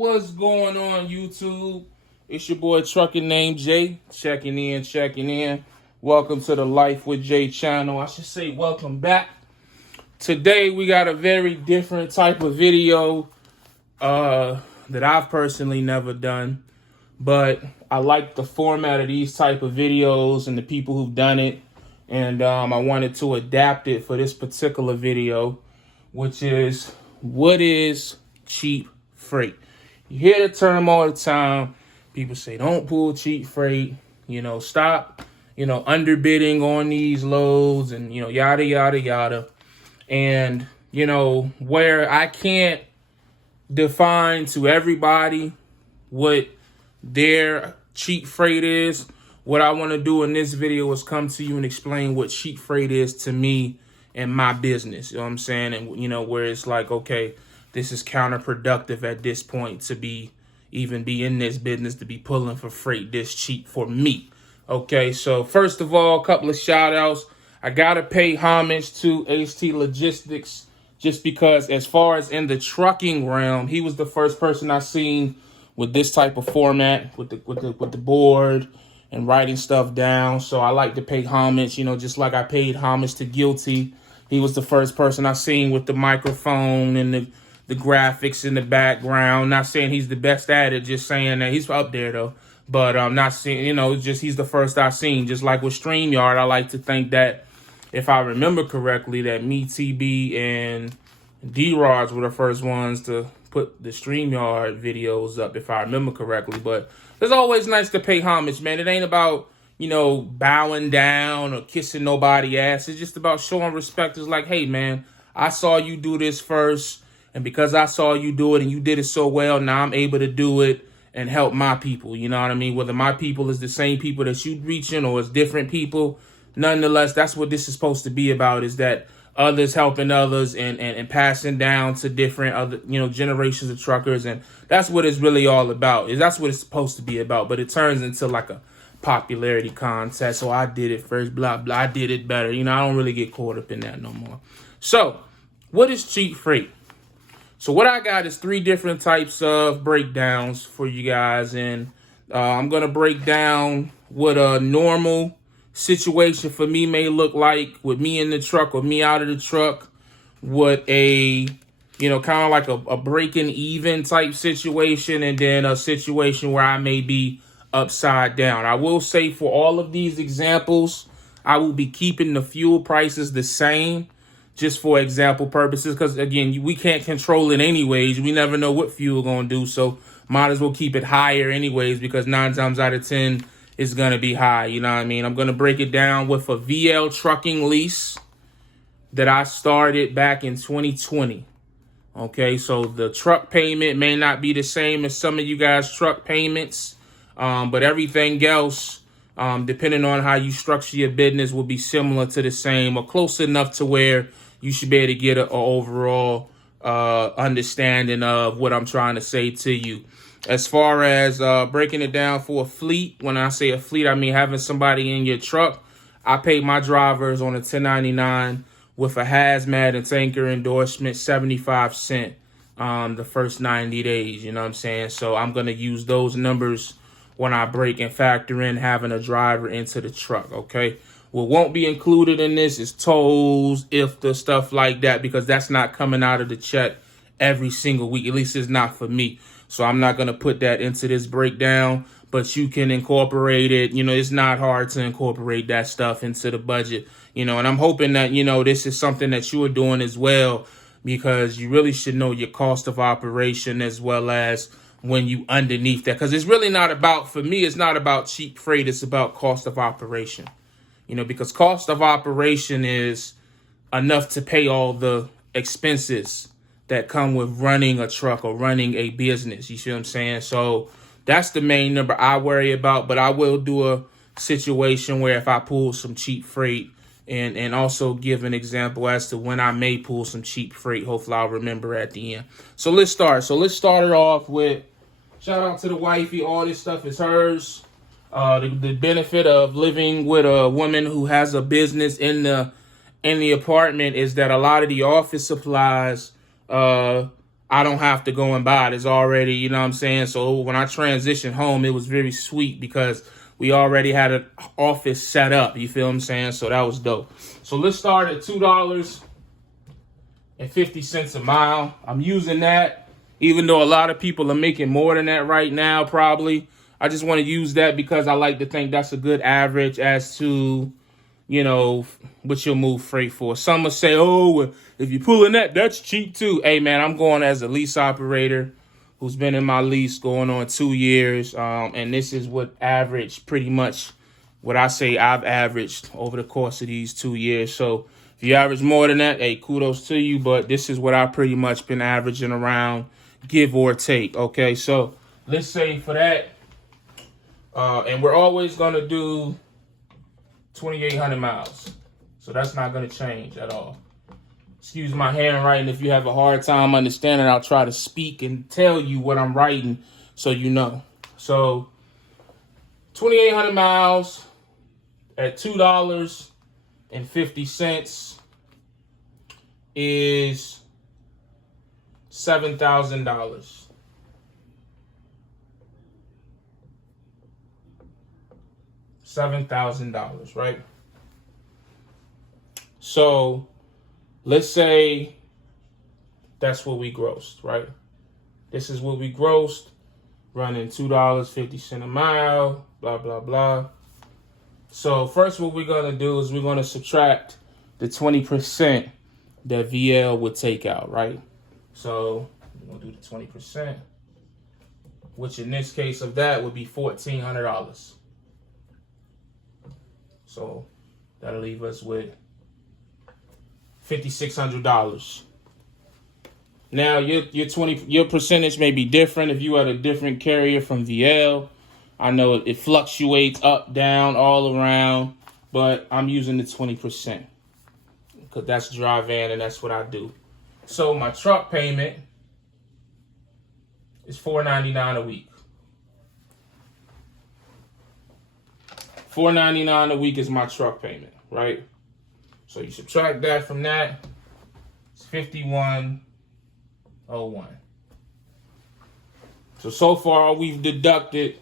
What's going on, YouTube? It's your boy ATruckerNamedJay, checking in. Welcome to the Life with Jay channel. I should say welcome back. Today we got a very different type of video that I've personally never done, but I like the format of these type of videos and the people who've done it, and I wanted to adapt it for this particular video, which is what is cheap freight. You hear the term all the time. People say, don't pull cheap freight, stop, underbidding on these loads and, yada, yada, yada. And, where I can't define to everybody what their cheap freight is, what I want to do in this video is come to you and explain what cheap freight is to me and my business. You know what I'm saying? And, where it's like, okay, this is counterproductive at this point to even be in this business, to be pulling for freight this cheap for me. Okay, so first of all, a couple of shout outs. I got to pay homage to HT Logistics just because as far as in the trucking realm, he was the first person I seen with this type of format, with the board and writing stuff down. So I like to pay homage, just like I paid homage to Guilty. He was the first person I seen with the microphone and the graphics in the background. Not saying he's the best at it, just saying that he's up there though. But I'm not saying, just he's the first I seen. Just like with StreamYard, I like to think that if I remember correctly, that me, TB, and D-Rods were the first ones to put the StreamYard videos up, if I remember correctly. But it's always nice to pay homage, man. It ain't about, bowing down or kissing nobody's ass. It's just about showing respect. It's like, hey, man, I saw you do this first. And because I saw you do it and you did it so well, now I'm able to do it and help my people. You know what I mean? Whether my people is the same people that you reaching or it's different people, nonetheless, that's what this is supposed to be about, is that others helping others and passing down to different other, generations of truckers. And that's what it's really all about. That's what it's supposed to be about. But it turns into like a popularity contest. So I did it first, blah, blah. I did it better. I don't really get caught up in that no more. So what is cheap freight? So what I got is 3 different types of breakdowns for you guys. And I'm going to break down what a normal situation for me may look like with me in the truck or me out of the truck. What a, kind of like a breaking even type situation. And then a situation where I may be upside down. I will say for all of these examples, I will be keeping the fuel prices the same, just for example purposes, because again, we can't control it anyways. We never know what fuel gonna do, so might as well keep it higher anyways, because 9 times out of 10 it's gonna be high. You know what I mean? I'm gonna break it down with a VL trucking lease that I started back in 2020. Okay, so the truck payment may not be the same as some of you guys' truck payments, but everything else, depending on how you structure your business, will be similar to the same or close enough to where you should be able to get an overall understanding of what I'm trying to say to you. As far as breaking it down for a fleet, when I say a fleet, I mean having somebody in your truck. I pay my drivers on a 1099 with a hazmat and tanker endorsement, 75 cents the first 90 days. You know what I'm saying? So I'm going to use those numbers when I break and factor in having a driver into the truck, okay? What won't be included in this is tolls, IFTA, stuff like that, because that's not coming out of the check every single week. At least it's not for me. So I'm not going to put that into this breakdown, but you can incorporate it. It's not hard to incorporate that stuff into the budget, and I'm hoping that, this is something that you are doing as well, because you really should know your cost of operation as well as when you underneath that, because it's really not about, for me, it's not about cheap freight. It's about cost of operation, because cost of operation is enough to pay all the expenses that come with running a truck or running a business. You see what I'm saying? So that's the main number I worry about, but I will do a situation where if I pull some cheap freight and also give an example as to when I may pull some cheap freight. Hopefully I'll remember at the end. So let's start. So let's start it off with shout out to the wifey. All this stuff is hers. The benefit of living with a woman who has a business in the apartment is that a lot of the office supplies I don't have to go and buy it. It's already, you know what I'm saying? So when I transitioned home, it was very sweet because we already had an office set up. You feel what I'm saying? So that was dope. So let's start at $2.50 a mile. I'm using that, even though a lot of people are making more than that right now, probably. I just want to use that because I like to think that's a good average as to, you know, what you'll move freight for. Some will say, oh, well, if you're pulling that, that's cheap too. Hey, man, I'm going as a lease operator who's been in my lease going on 2 years. And this is what average, pretty much what I say I've averaged over the course of these 2 years. So if you average more than that, hey, kudos to you. But this is what I've pretty much been averaging around, give or take. Okay, so let's say for that, and we're always going to do 2,800 miles. So that's not going to change at all. Excuse my handwriting. If you have a hard time understanding, I'll try to speak and tell you what I'm writing so you know. So 2,800 miles at $2.50 is $7,000. $7,000, right? So let's say that's what we grossed, right? This is what we grossed, running $2.50 a mile, blah, blah, blah. So first what we're going to do is we're going to subtract the 20% that VL would take out, right? So we're going to do the 20%, which in this case of that would be $1,400. So that'll leave us with $5,600. Now your percentage may be different if you had a different carrier from VL. I know it fluctuates up, down, all around, but I'm using the 20% because that's dry van and that's what I do. So my truck payment is $4.99 a week. $4.99 a week is my truck payment, right? So you subtract that from that, it's $51.01. So far all we've deducted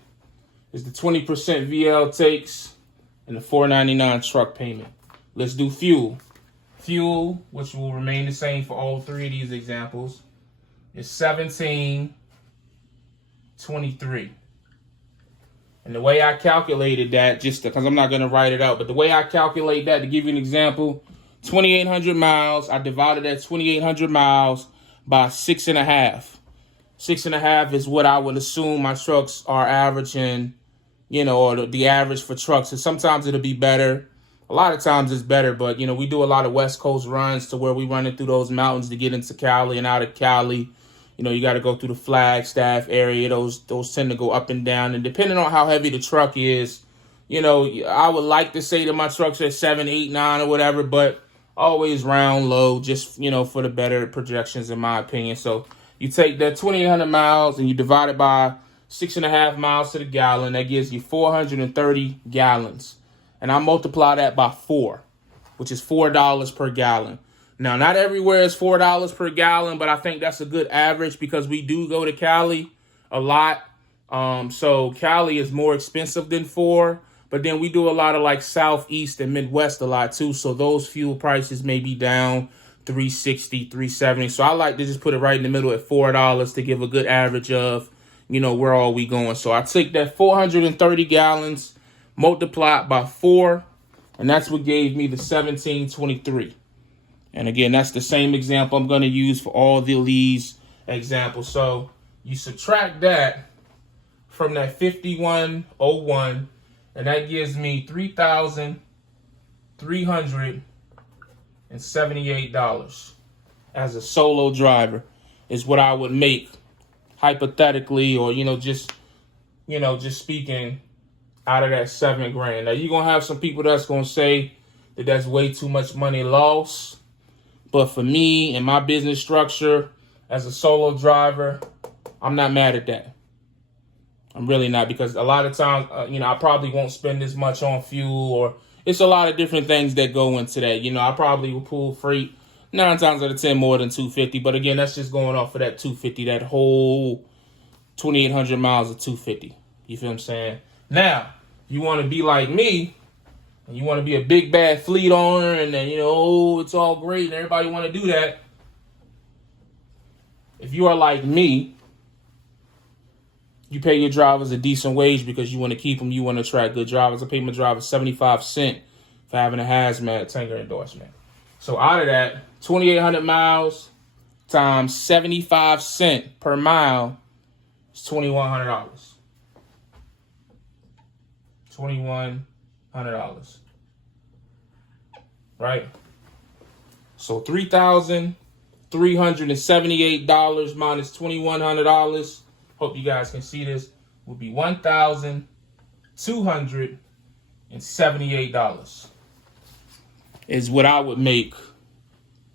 is the 20% VL takes and the $4.99 truck payment. Let's do fuel. Fuel, which will remain the same for all three of these examples, is $17.23. And the way I calculated that, just because I'm not going to write it out, but the way I calculate that, to give you an example, 2,800 miles, I divided that 2,800 miles by 6.5. 6.5 is what I would assume my trucks are averaging, you know, or the average for trucks. And sometimes it'll be better. A lot of times it's better, but, you know, we do a lot of West Coast runs to where we running through those mountains to get into Cali and out of Cali. You know, you got to go through the Flagstaff area. Those tend to go up and down. And depending on how heavy the truck is, you know, I would like to say that my truck's at 7, 8, 9 or whatever, but always round low, just, you know, for the better projections, in my opinion. So you take that 2,800 miles and you divide it by 6.5 miles to the gallon. That gives you 430 gallons. And I multiply that by 4, which is $4 per gallon. Now, not everywhere is $4 per gallon, but I think that's a good average because we do go to Cali a lot. So Cali is more expensive than 4, but then we do a lot of like Southeast and Midwest a lot too. So those fuel prices may be down $3.60, $3.70. So I like to just put it right in the middle at $4 to give a good average of, you know, where are we going. So I take that 430 gallons, multiply it by 4, and that's what gave me the 1723. And again, that's the same example I'm going to use for all these examples. So you subtract that from that 5101, and that gives me $3,378 as a solo driver is what I would make hypothetically, or, just speaking out of that $7,000. Now you're going to have some people that's going to say that that's way too much money lost. But for me and my business structure as a solo driver, I'm not mad at that. I'm really not, because a lot of times, I probably won't spend this much on fuel, or it's a lot of different things that go into that. I probably will pull freight 9 times out of 10 more than 250. But again, that's just going off of that 250, that whole 2,800 miles of 250. You feel what I'm saying? Now, you want to be like me, and you want to be a big bad fleet owner, and then, oh, it's all great, and everybody want to do that. If you are like me, you pay your drivers a decent wage because you want to keep them. You want to attract good drivers. I pay my drivers 75 cents for having a hazmat tanker endorsement. So out of that, 2,800 miles times 75 cents per mile is $2,100. $2,100. Right? So $3,378 minus $2,100. Hope you guys can see this. Would be $1,278 is what I would make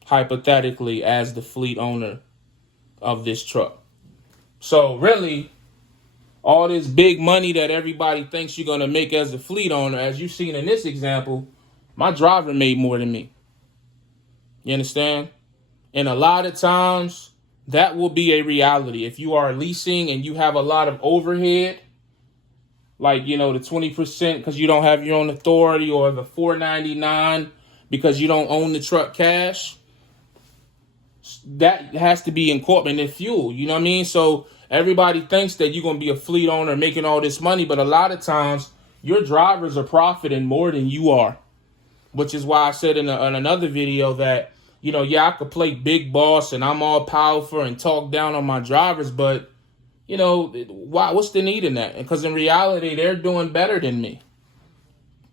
hypothetically as the fleet owner of this truck. So really, all this big money that everybody thinks you're going to make as a fleet owner, as you've seen in this example, my driver made more than me. You understand? And a lot of times, that will be a reality. If you are leasing and you have a lot of overhead, like, the 20% because you don't have your own authority, or the $499 because you don't own the truck cash, that has to be incorporated in fuel. You know what I mean? So everybody thinks that you're going to be a fleet owner making all this money, but a lot of times your drivers are profiting more than you are, which is why I said in another video that, I could play big boss and I'm all powerful and talk down on my drivers, but, what's the need in that? Because in reality, they're doing better than me,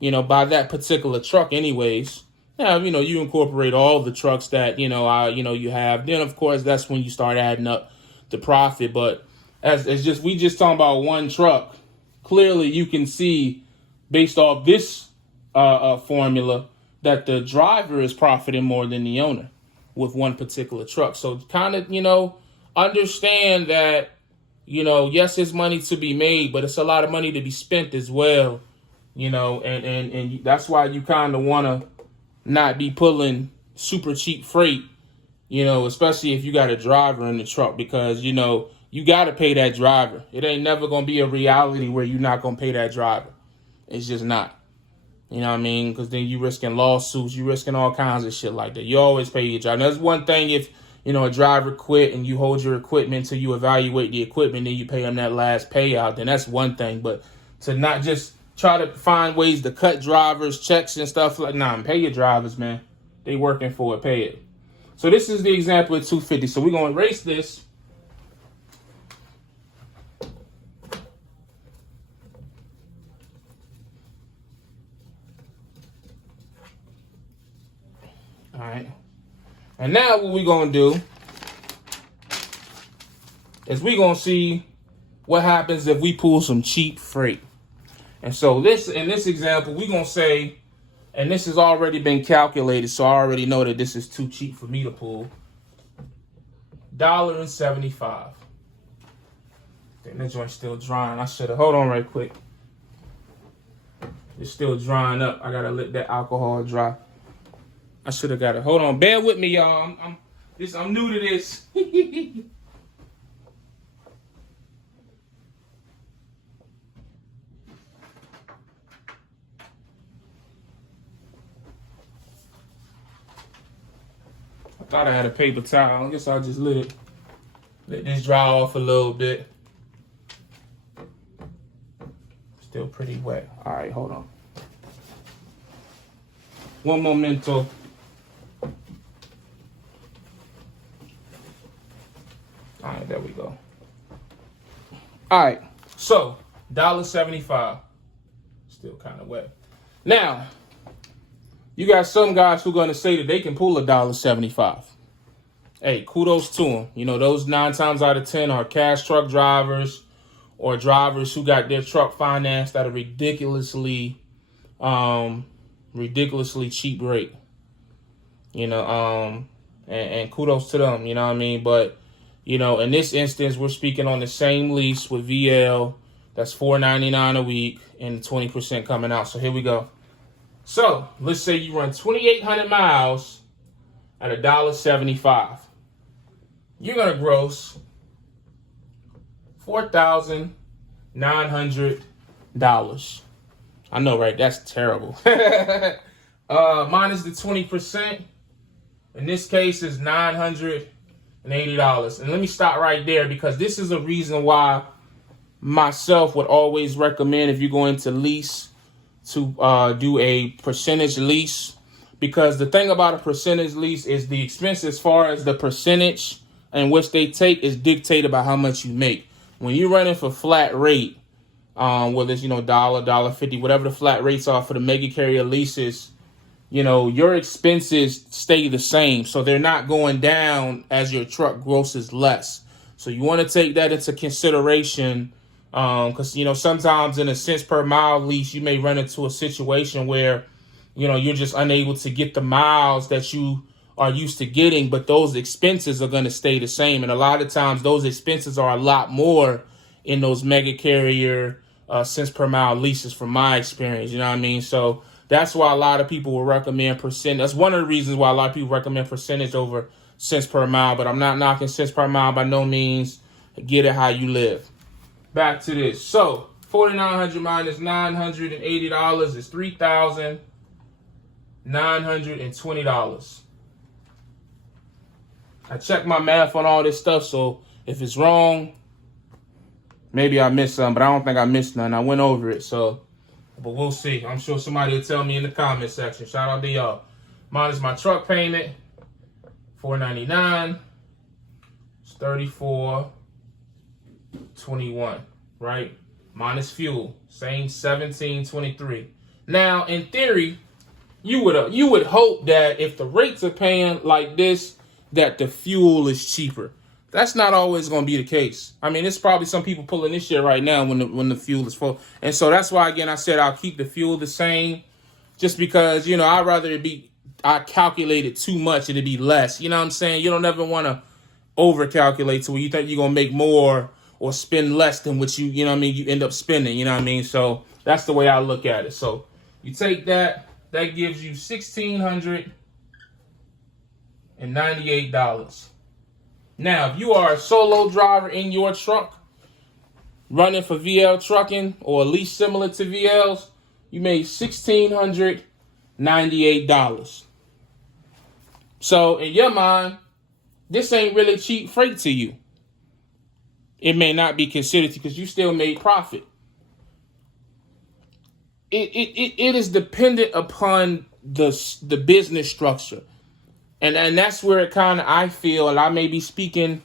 by that particular truck anyways. Now, you incorporate all the trucks that, you have. Then, of course, that's when you start adding up the profit. But we just talking about one truck. Clearly, you can see based off this formula that the driver is profiting more than the owner with one particular truck. So kind of, understand that, yes, there's money to be made, but it's a lot of money to be spent as well, and that's why you kind of want to not be pulling super cheap freight, especially if you got a driver in the truck, because, you got to pay that driver. It ain't never going to be a reality where you're not going to pay that driver. It's just not. You know what I mean? Because then you risking lawsuits, you risking all kinds of shit like that. You always pay your driver. Now, there's one thing if, a driver quit and you hold your equipment until you evaluate the equipment, then you pay them that last payout, then that's one thing. But to not just try to find ways to cut drivers, checks and stuff like, pay your drivers, man. They working for it, pay it. So this is the example of 250. So we're going to erase this. All right. And now what we're going to do is we're going to see what happens if we pull some cheap freight. And so in this example, we're going to say, and this has already been calculated, so I already know that this is too cheap for me to pull. $1.75. Damn, that joint's still drying. I should have, hold on right quick. It's still drying up. I got to let that alcohol dry. I should have got it. Hold on. Bear with me, y'all. I'm new to this. I thought I had a paper towel. I guess I'll just let this dry off a little bit. Still pretty wet. All right, hold on. One momento. All right, there we go. All right, so $1.75. Still kind of wet. Now, you got some guys who are going to say that they can pull $1.75. Hey, kudos to them. Those 9 times out of 10 are cash truck drivers or drivers who got their truck financed at a ridiculously cheap rate. And kudos to them, you know what I mean? But, in this instance, we're speaking on the same lease with VL. That's $4.99 a week and 20% coming out. So here we go. So let's say you run 2,800 miles at $1.75. You're going to gross $4,900. I know, right? That's terrible. Minus the 20%. In this case, is $980. And let me stop right there, because this is a reason why myself would always recommend, if you're going to lease, to do a percentage lease. Because the thing about a percentage lease is the expense, as far as the percentage in which they take, is dictated by how much you make. When you're running for flat rate, whether it's, $1.50, whatever the flat rates are for the mega carrier leases, your expenses stay the same. So they're not going down as your truck grosses less. So you want to take that into consideration, because, sometimes in a cents per mile lease, you may run into a situation where, you're just unable to get the miles that you are used to getting, but those expenses are going to stay the same. And a lot of times those expenses are a lot more in those mega carrier cents per mile leases, from my experience. You know what I mean? So that's why a lot of people will recommend percent. That's one of the reasons why a lot of people recommend percentage over cents per mile. But I'm not knocking cents per mile by no means. Get it how you live. Back to this. So $4,900 minus $980 is $3,920. I checked my math on all this stuff, so if it's wrong, maybe I missed something, but I don't think I missed none. I went over it, so, but we'll see. I'm sure somebody will tell me in the comment section. Shout out to y'all. Minus my truck payment, $499. It's $34.21, right? Minus fuel, same $17.23. Now, in theory, you would hope that if the rates are paying like this, that the fuel is cheaper. That's not always going to be the case. I mean, it's probably some people pulling this shit right now when the fuel is full. And so that's why, again, I said I'll keep the fuel the same, just because, I'd rather I calculate it too much and it'd be less. You know what I'm saying? You don't ever want to over-calculate to where you think you're going to make more or spend less than what you end up spending. You know what I mean? So that's the way I look at it. So you take that gives you $1,698. Now, if you are a solo driver in your truck, running for VL trucking or at least similar to VLs, you made $1,698. So in your mind, this ain't really cheap freight to you. It may not be considered, because you still made profit. It is dependent upon the business structure. And that's where it kind of, I feel, and I may be speaking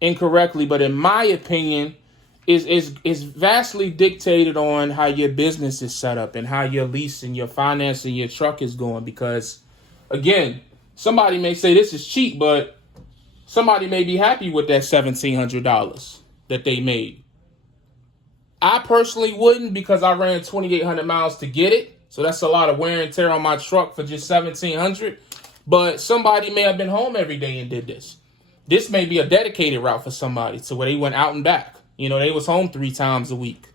incorrectly, but in my opinion, is vastly dictated on how your business is set up and how your lease and your financing your truck is going. Because, again, somebody may say this is cheap, but somebody may be happy with that $1,700 that they made. I personally wouldn't, because I ran 2,800 miles to get it. So that's a lot of wear and tear on my truck for just $1,700. But somebody may have been home every day and did this. This may be a dedicated route for somebody, to where they went out and back. They was home 3 times a week,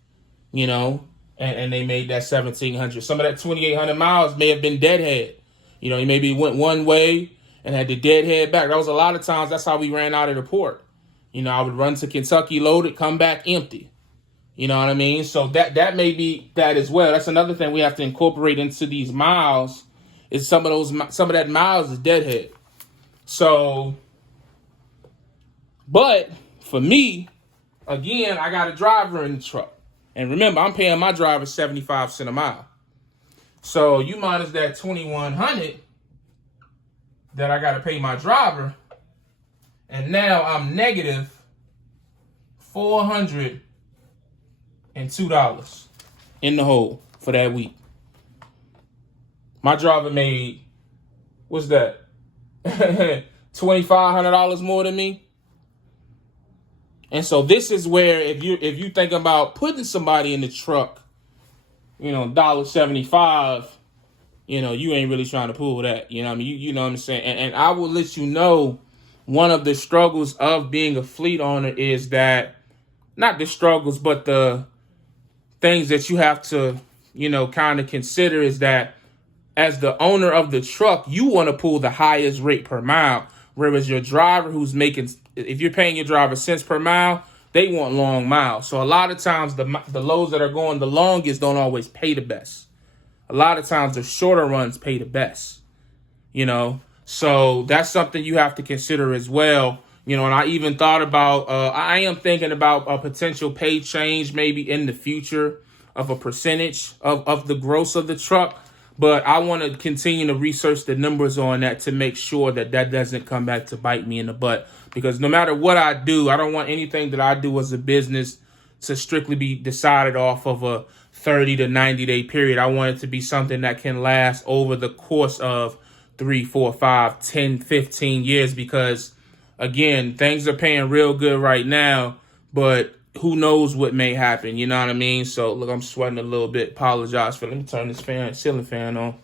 and they made that $1,700. Some of that 2,800 miles may have been deadhead. You maybe went one way and had to deadhead back. That was a lot of times. That's how we ran out of the port. I would run to Kentucky loaded, come back empty. You know what I mean? So that may be that as well. That's another thing we have to incorporate into these miles, is some of that miles is deadhead. So, but for me, again, I got a driver in the truck. And remember, I'm paying my driver 75 cents a mile. So you minus that $2,100 that I got to pay my driver, and now I'm negative $402 in the hole for that week. My driver made, what's that? $2,500 more than me. And so this is where, if you think about putting somebody in the truck, $1.75, you ain't really trying to pull that. You know what I mean? You know what I'm saying? And I will let you know, one of the struggles of being a fleet owner is that, not the struggles, but the things that you have to, kind of consider, is that as the owner of the truck, you want to pull the highest rate per mile. Whereas your driver who's making, if you're paying your driver cents per mile, they want long miles. So a lot of times the loads that are going the longest don't always pay the best. A lot of times the shorter runs pay the best, you know. So that's something you have to consider as well. You know, and I even thought about, I am thinking about a potential pay change maybe in the future of a percentage of the gross of the truck. But I want to continue to research the numbers on that to make sure that that doesn't come back to bite me in the butt. Because no matter what I do, I don't want anything that I do as a business to strictly be decided off of a 30 to 90 day period. I want it to be something that can last over the course of 3, 4, 5, 10, 15 years. Because, again, things are paying real good right now, but who knows what may happen, you know what I mean? So, look, I'm sweating a little bit. Apologize for, let me turn this ceiling fan on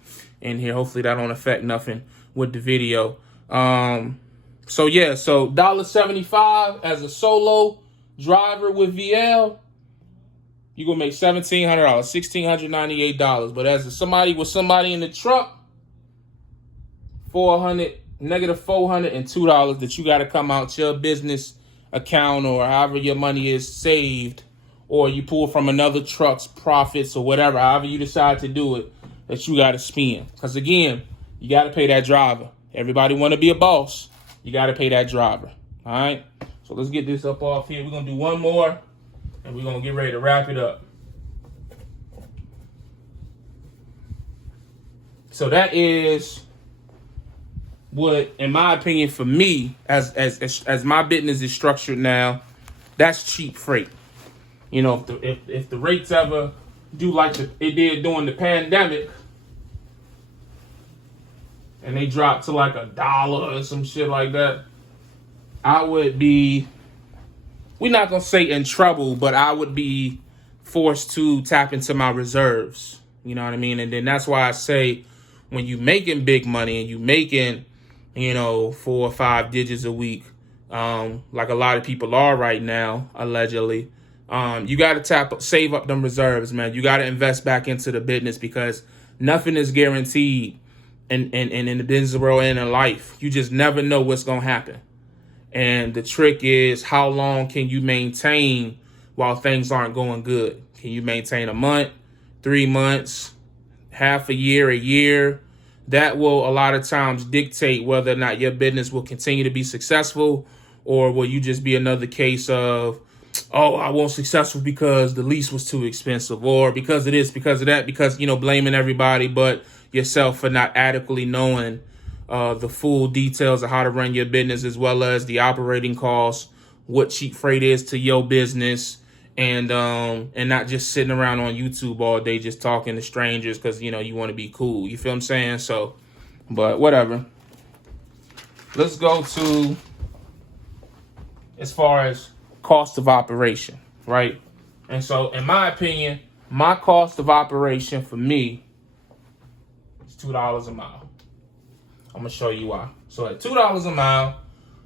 in here. Hopefully that don't affect nothing with the video. So, yeah, so $1.75 as a solo driver with VL, you're going to make $1,700, $1,698. But as somebody with somebody in the truck, negative $402 that you got to come out to your business account or however your money is saved, or you pull from another truck's profits or whatever, however you decide to do it, that you got to spend. Because, again, you got to pay that driver. Everybody want to be a boss. You got to pay that driver. All right? So let's get this up off here. We're going to do one more, and we're going to get ready to wrap it up. So that is what, in my opinion, for me, as my business is structured now, that's cheap freight. You know, if the rates ever do like it did during the pandemic, and they dropped to like $1 or some shit like that, I would be, we're not gonna say in trouble, but I would be forced to tap into my reserves. You know what I mean? And then that's why I say, when you making big money and you making, you know, 4 or 5 digits a week, like a lot of people are right now, allegedly, you got to save up them reserves, man. You got to invest back into the business, because nothing is guaranteed in the business world and in life. You just never know what's going to happen. And the trick is, how long can you maintain while things aren't going good? Can you maintain a month, 3 months, half a year? That will a lot of times dictate whether or not your business will continue to be successful, or will you just be another case of, oh, I wasn't successful because the lease was too expensive, or because of this, because of that, because, you know, blaming everybody but yourself for not adequately knowing the full details of how to run your business, as well as the operating costs, what cheap freight is to your business, and not just sitting around on YouTube all day just talking to strangers because, you know, you want to be cool. You feel what I'm saying? So, but whatever. Let's go to, as far as cost of operation, right? And so, in my opinion, my cost of operation for me is $2 a mile. I'm going to show you why. So, at $2 a mile,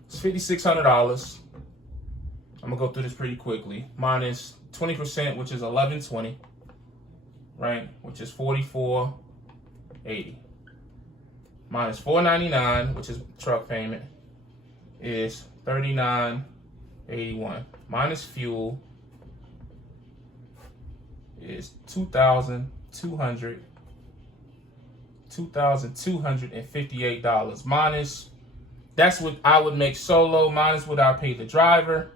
it's $5,600. I'm going to go through this pretty quickly. Minus 20%, which is $1,120, right? Which is $44.80. Minus $499, which is truck payment, is $39.81. Minus fuel is $2,258. Minus, that's what I would make solo, minus what I pay the driver,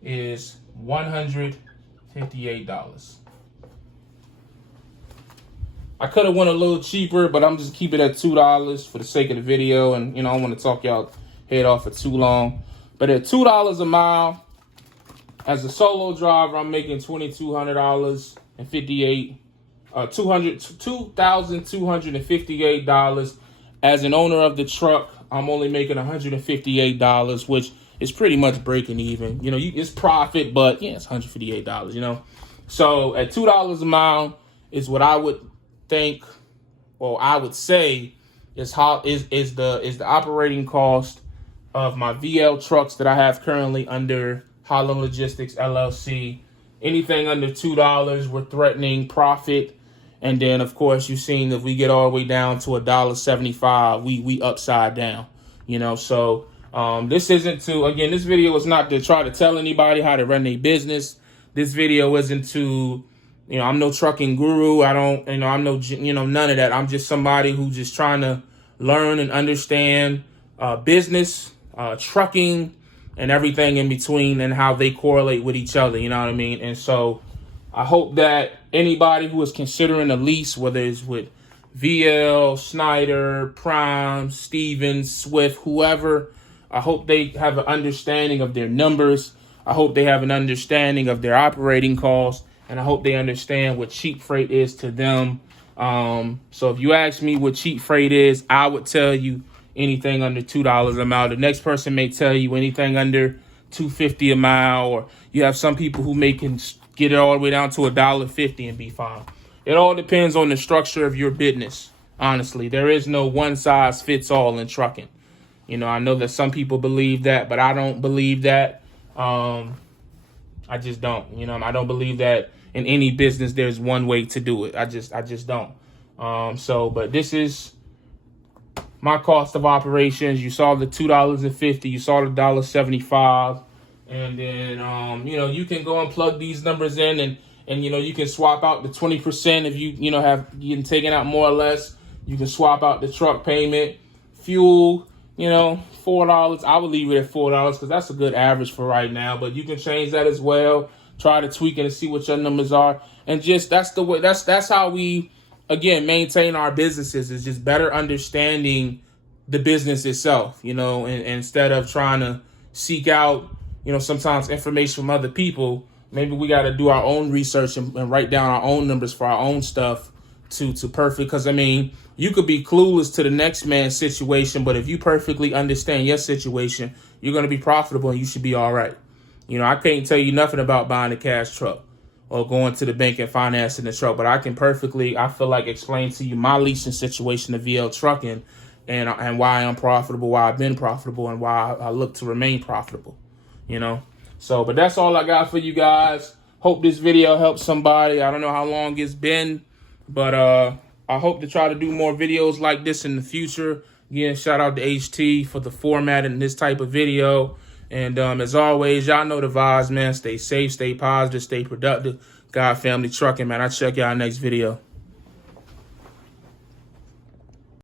is $158. I could have went a little cheaper, but I'm just keeping it at $2 for the sake of the video, and you know, I don't want to talk y'all head off for too long. But at $2 a mile, as a solo driver, I'm making $2,258. As an owner of the truck, I'm only making $158, which is pretty much breaking even. You know, it's profit, but yeah, it's $158, you know. So at $2 a mile is what I would think, or I would say, is the operating cost of my VL trucks that I have currently under Holland Logistics LLC. Anything under $2, we're threatening profit And then, of course, you've seen if we get all the way down to $1.75, we upside down, you know. So this isn't to, again, this video is not to try to tell anybody how to run their business. This video isn't to, you know, I'm no trucking guru. I don't, you know, I'm no, you know, none of that. I'm just somebody who's just trying to learn and understand business, trucking, and everything in between and how they correlate with each other. You know what I mean? And so I hope that anybody who is considering a lease, whether it's with VL, Snyder, Prime, Stevens, Swift, whoever, I hope they have an understanding of their numbers. I hope they have an understanding of their operating costs. And I hope they understand what cheap freight is to them. So if you ask me what cheap freight is, I would tell you anything under $2 a mile. The next person may tell you anything under $2.50 a mile, or you have some people who can get it all the way down to $1.50 and be fine. It all depends on the structure of your business. Honestly, there is no one size fits all in trucking. You know, I know that some people believe that, but I don't believe that. I just don't. You know, I don't believe that in any business there's one way to do it. I just don't. But this is my cost of operations. You saw the $2.50. You saw the $1.75. And then, you know, you can go and plug these numbers in and you know, you can swap out the 20% if you know, have getting taken out more or less. You can swap out the truck payment, fuel, you know, $4. I would leave it at $4 because that's a good average for right now. But you can change that as well. Try to tweak it and see what your numbers are. And just that's the way, that's how we, again, maintain our businesses, is just better understanding the business itself, you know, and instead of trying to seek out, you know, sometimes information from other people. Maybe we got to do our own research and write down our own numbers for our own stuff to perfect. Because, I mean, you could be clueless to the next man's situation, but if you perfectly understand your situation, you're going to be profitable and you should be all right. You know, I can't tell you nothing about buying a cash truck or going to the bank and financing the truck, but I can perfectly, I feel like, explain to you my leasing situation of VL Trucking and why I'm profitable, why I've been profitable, and why I look to remain profitable, you know. So, but that's all I got for you guys. Hope this video helps somebody. I don't know how long it's been, but I hope to try to do more videos like this in the future. Again, shout out to HT for the format in this type of video. And as always, y'all know the vibes, man. Stay safe, stay positive, stay productive. God, family, trucking, man. I'll check y'all next video.